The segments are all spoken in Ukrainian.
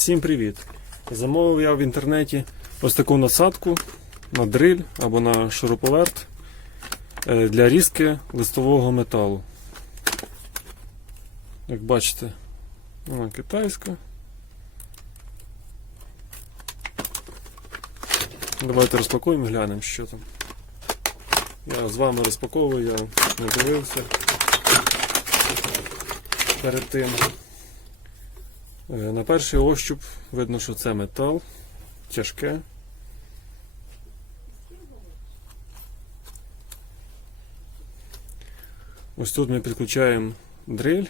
Всім привіт! Замовив я в інтернеті ось таку насадку на дриль або на шуруповерт е, для різки листового металу. Як бачите, вона китайська. Давайте розпакуємо глянемо, що там. Я з вами розпаковую, я не дивився перед тим. Е, На перший ощуп видно, що це метал, тяжке. Ось тут ми підключаємо дриль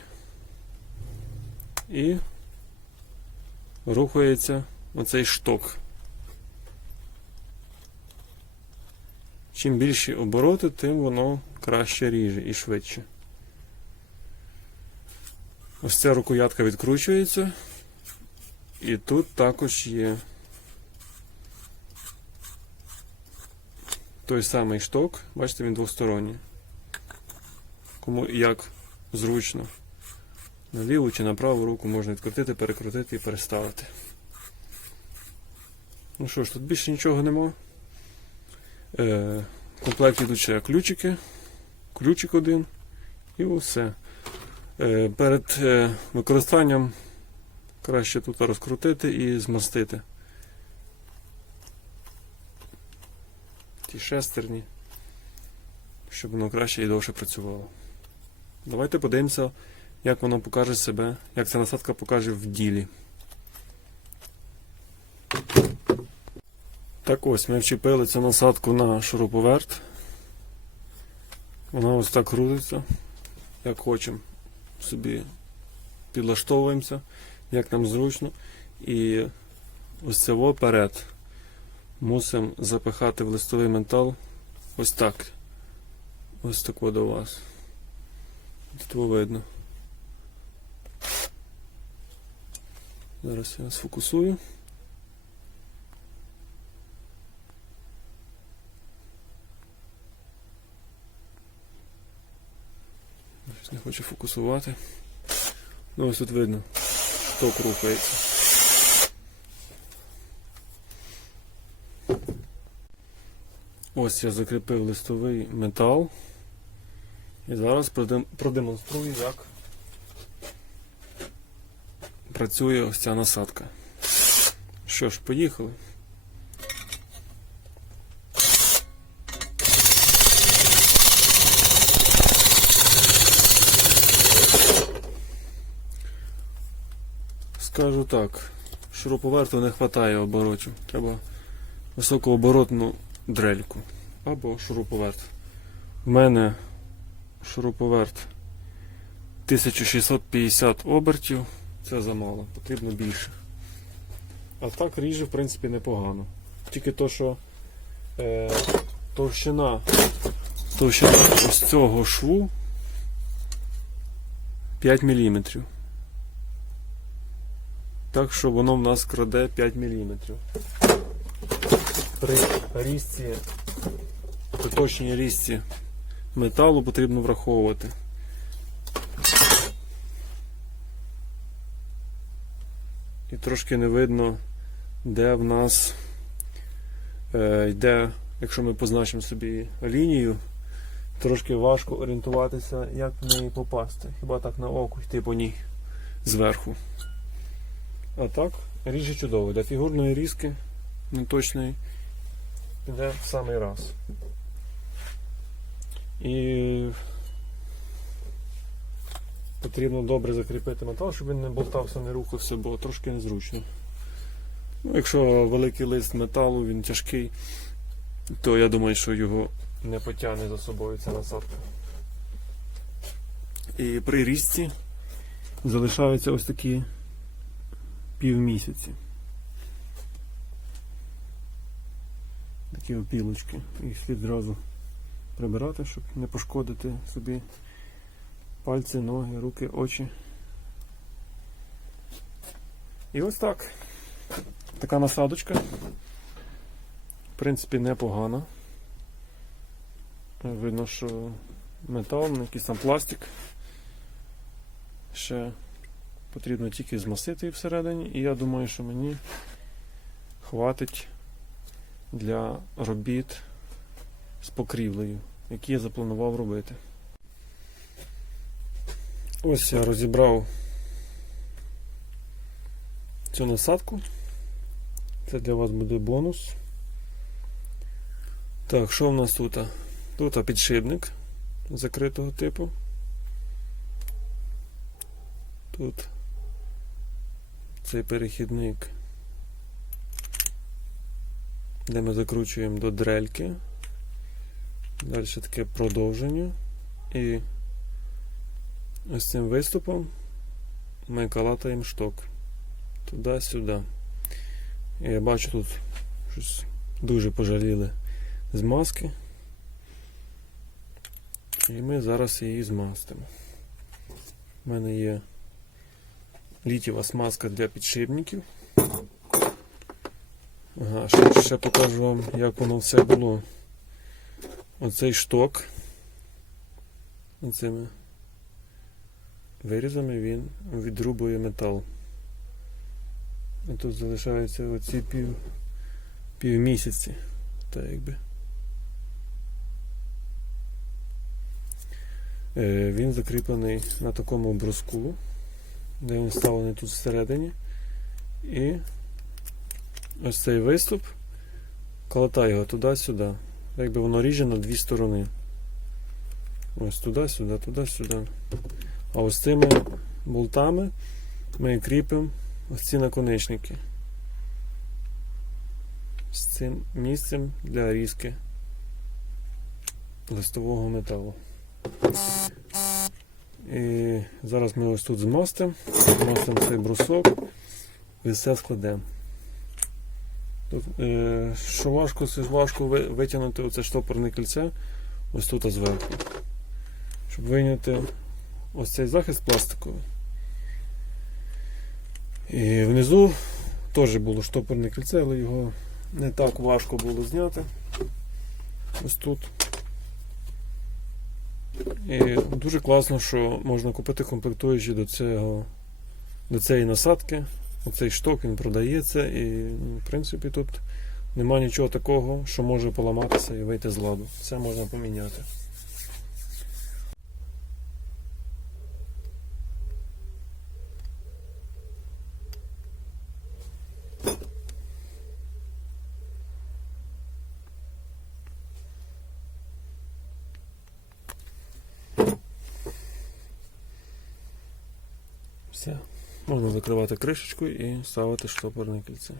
і рухається оцей шток. Чим більші обороти, тим воно краще ріже і швидше. Ось ця рукоятка відкручується. І тут також є той самий шток, бачите, він двосторонній. Кому як зручно. На ліву чи на праву руку можна відкрутити, перекрутити і переставити. Ну що ж, тут більше нічого нема. Е, в комплекті йдуть ще ключики, ключик один і все. Е, перед е, використанням краще тут розкрутити і змастити. Ті шестерні, щоб воно краще і довше працювало. Давайте подивимося, як воно покаже себе, як ця насадка покаже в ділі. Так ось ми вчепили цю насадку на шуруповерт. Вона ось так крутиться, як хочемо. Собі підлаштовуємося, як нам зручно. І ось це вперед мусимо запихати в листовий метал ось так. Ось тако до вас. Тут видно. Зараз я сфокусую. Щось не хочу фокусувати. Ну ось тут видно, ток рухається. Ось я закріпив листовий метал. І зараз продемонструю, як працює ось ця насадка. Що ж, поїхали. Так, шуруповерту не вистачає оборотів. Треба високооборотну дрельку або шуруповерт. У мене шуруповерт 1650 обертів, це замало, потрібно більше. А так ріже, в принципі, непогано. Тільки то, що е, товщина, товщина ось цього шву 5 мм. Так що воно в нас краде 5 мм. При різці, при точній різці металу потрібно враховувати. І трошки не видно, де в нас е, йде, якщо ми позначимо собі лінію, трошки важко орієнтуватися, як в неї попасти. Хіба так на око йти по ній зверху. А так, ріже чудово. Для фігурної різки неточної піде в самий раз. І потрібно добре закріпити метал, щоб він не болтався, не рухався, бо трошки незручно. Ну, якщо великий лист металу, він тяжкий, то я думаю, що його не потягне за собою ця насадка. І при різці залишаються ось такі півмісяці. Такі опілочки. Їх слід зразу прибирати, щоб не пошкодити собі пальці, ноги, руки, очі. І ось так. Така насадочка. В принципі, непогана. Видно, що метал, якийсь там пластик. Ще Потрібно тільки змастити її всередині, і я думаю, що мені хватить для робіт з покрівлею, які я запланував робити. Ось я розібрав цю насадку. Це для вас буде бонус. Так, що в нас тут? Тут підшипник закритого типу. Тут цей перехідник, де ми закручуємо до дрельки. Далі таке продовження. І ось цим виступом ми калатаємо шток туди-сюди. Я бачу тут щось дуже пожаліли змазки. І ми зараз її змастимо. У мене є літєва смазка для підшипників. Ага, ще, ще покажу вам, як воно все було. Оцей шток оцими вирізами він відрубує метал. І тут залишаються оці пів, пів місяці. Так якби. Е, Він закріплений на такому бруску, де він вставлений тут всередині. І ось цей виступ колотай його туди-сюди. Якби воно ріже на дві сторони. Ось туди-сюди, туди-сюди. А ось цими болтами ми кріпимо ось ці наконечники. З цим місцем для різки листового металу. І зараз ми ось тут змастимо, змастимо цей брусок і все складемо. Тут, е, що важко, це важко витягнути оце штопорне кільце ось тут зверху. Щоб вийняти ось цей захист пластиковий. І внизу теж було штопорне кільце, але його не так важко було зняти. Ось тут. І дуже класно, що можна купити комплектуючі до цього, до цієї насадки. Оцей шток він продається, і ну, в принципі тут нема нічого такого, що може поламатися і вийти з ладу. Все можна поміняти. Все. Можна закривати кришечку і ставити штопорне кільце.